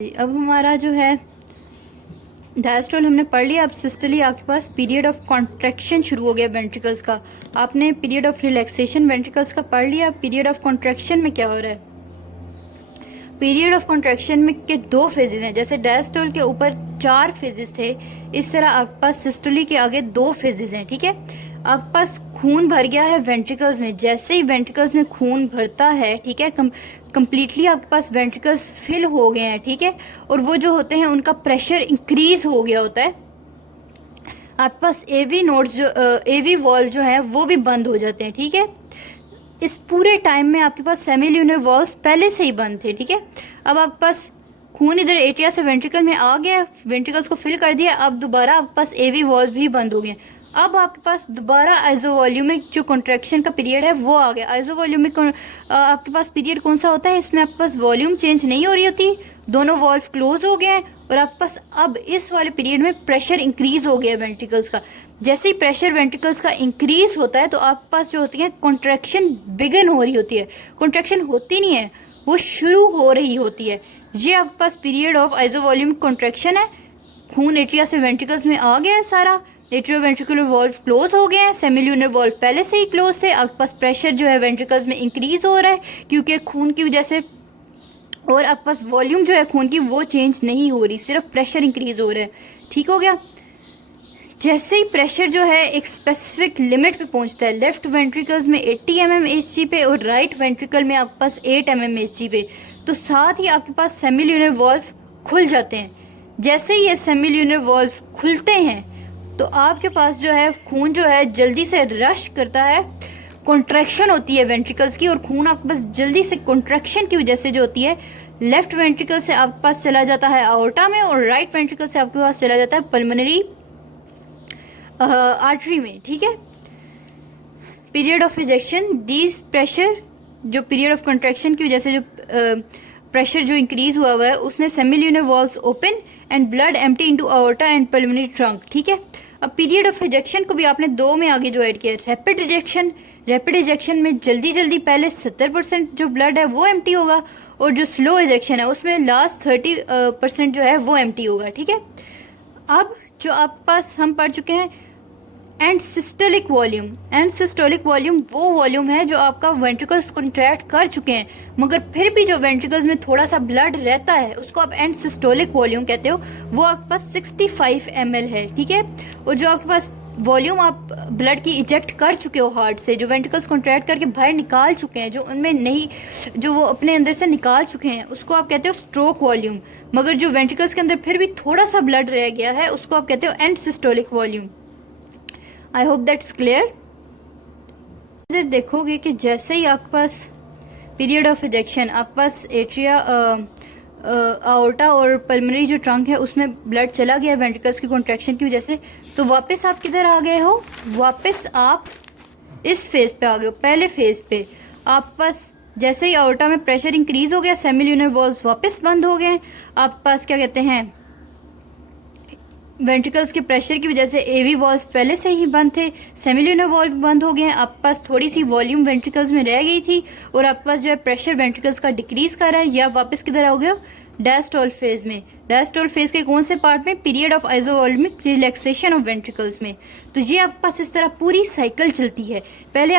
अब हमारा जो है डायस्टोल हमने पढ़ लिया। अब सिस्टोली आपके पास पीरियड ऑफ कॉन्ट्रैक्शन शुरू हो गया वेंट्रिकल्स का। आपने पीरियड ऑफ रिलैक्सेशन वेंट्रिकल्स का पढ़ लिया। पीरियड ऑफ कॉन्ट्रैक्शन में क्या हो रहा है? पीरियड ऑफ कॉन्ट्रैक्शन में के दो फेजेस हैं। जैसे डायस्टोल के ऊपर 4 फेजेस थे, इस तरह आपके पास सिस्टोली के आगे 2 फेजेस हैं। ठीक है, आपके पास खून भर गया है वेंट्रिकल्स में। जैसे ही वेंट्रिकल्स में खून भरता है, ठीक है, कंप्लीटली आपके पास वेंट्रिकल्स फिल हो गए हैं। ठीक है, और वो जो होते हैं उनका प्रेशर इंक्रीज हो गया होता है। आपके पास एवी नोड्स जो एवी वॉल्व जो है वो भी बंद हो जाते हैं। ठीक है, इस पूरे टाइम में आपके पास सेमील्यूनर वॉल्व्स पहले से ही बंद थे। ठीक है, अब आपके पास खून इधर एट्रिया से वेंट्रिकल में आ गया, वेंट्रिकल्स को फिल कर दिया। अब दोबारा आपके पास एवी वॉल्व भी बंद हो गए। अब आपके पास दोबारा आइसोवॉल्यूमिक जो कॉन्ट्रैक्शन का पीरियड है वो आ गया। आइसोवॉल्यूमिक आपके पास पीरियड कौन सा होता है? इसमें आपके पास वॉल्यूम चेंज नहीं हो रही होती, दोनों वॉल्व क्लोज हो गए हैं और आपके पास अब इस वाले पीरियड में प्रेशर इंक्रीज हो गया वेंट्रिकल्स का। जैसे ही प्रेशर वेंट्रिकल्स का इंक्रीज होता है तो आपके पास जो होती है कॉन्ट्रैक्शन बिगिन हो रही होती है। कॉन्ट्रैक्शन होती नहीं है, वो शुरू हो रही होती है। ये आपके पास पीरियड ऑफ आइसोवॉल्यूमिक कॉन्ट्रैक्शन है। खून एट्रिया से वेंट्रिकल्स में आ गया है सारा, एट्रियो वेंट्रिकुलर वॉल्व क्लोज हो गए हैं, सेमील्यूनर वॉल्व पहले से ही क्लोज थे। आपके पास प्रेशर जो है वेंट्रिकल्स में इंक्रीज हो रहा है क्योंकि खून की वजह से, और आपके पास वॉल्यूम जो है खून की वो चेंज नहीं हो रही, सिर्फ प्रेशर इंक्रीज हो रहा है। ठीक हो गया। जैसे ही प्रेशर जो है एक स्पेसिफिक लिमिट पे पहुंचता है, लेफ्ट वेंट्रिकल्स में 80 mmHg पे और राइट वेंट्रिकल में आपके पास 8 mmHg पे, तो साथ ही आपके पास सेमील्यूनर वॉल्व खुल जाते हैं। जैसे ही ये सेमील्यूनर वॉल्व खुलते हैं तो आपके पास जो है खून जो है जल्दी से रश करता है, कॉन्ट्रैक्शन होती है वेंट्रिकल्स की, और खून आपके पास जल्दी से कॉन्ट्रैक्शन की वजह से जो होती है लेफ्ट वेंट्रिकल से आपके पास चला जाता है आर्टा में, और राइट वेंट्रिकल से आपके पास चला जाता है पल्मोनरी आर्टरी में। ठीक है, period of ejection, these pressure जो पीरियड ऑफ कॉन्ट्रैक्शन की वजह से जो प्रेशर जो इंक्रीज हुआ है उसने semilunar valves open and blood empty into aorta and pulmonary trunk. ठीक है, अब पीरियड ऑफ इजेक्शन को भी आपने 2 में आगे जो ऐड किया, रैपिड इजेक्शन। रैपिड इजेक्शन में जल्दी जल्दी पहले 70% जो ब्लड है वो एम्प्टी होगा, और जो स्लो इजेक्शन है उसमें लास्ट 30% जो है वो एम्प्टी होगा। ठीक है, अब जो आपके पास हम पढ़ चुके हैं and systolic volume. And systolic volume वो वॉल्यूम है जो आपका वेंट्रिकल्स कॉन्ट्रैक्ट कर चुके हैं मगर फिर भी जो वेंट्रिकल्स में थोड़ा सा ब्लड रहता है उसको आप एंड सिस्टोलिक वॉल्यूम कहते हो। वो आपके पास 65 ml है। ठीक है, और जो आपके पास वॉल्यूम आप ब्लड की इजेक्ट कर चुके हो हार्ट से, जो वेंट्रिकल्स कॉन्ट्रैक्ट करके बाहर निकाल चुके हैं, जो उनमें नहीं, जो वो अपने अंदर से निकाल चुके हैं, उसको आप कहते हो स्ट्रोक वॉल्यूम। मगर जो वेंट्रिकल्स के अंदर फिर भी थोड़ा सा ब्लड रह गया है उसको आप कहते हो and systolic volume. I hope that's clear. इधर देखोगे कि जैसे ही आपके पास पीरियड ऑफ इजेक्शन, आपके पास एट्रिया आर्टा और पल्मोनरी जो ट्रंक है उसमें ब्लड चला गया वेंट्रिकल्स की कॉन्ट्रैक्शन की वजह से, तो वापस आप किधर आ गए हो? वापस आप इस फेज पे आ गए हो, पहले फेज पे। आपके पास जैसे ही आर्टा में प्रेशर इंक्रीज हो गया, सेमील्यूनर वॉल्व्स वापस बंद हो गए। आपके पास क्या कहते हैं, वेंट्रिकल्स के प्रेशर की वजह से एवी वॉल्व पहले से ही बंद थे, सेमील्यूनर वॉल्व बंद हो गए। आपके पास थोड़ी सी वॉल्यूम वेंट्रिकल्स में रह गई थी और आपके पास जो है प्रेशर वेंट्रिकल्स का डिक्रीज कर रहा है। या वापस किधर आओगे? डायस्टोल फेज में। डायस्टोल फेज के कौन से पार्ट में? Period of isovolumic relaxation of ventricles में। तो ये आपके पास इस तरह पूरी साइकिल चलती है। पहले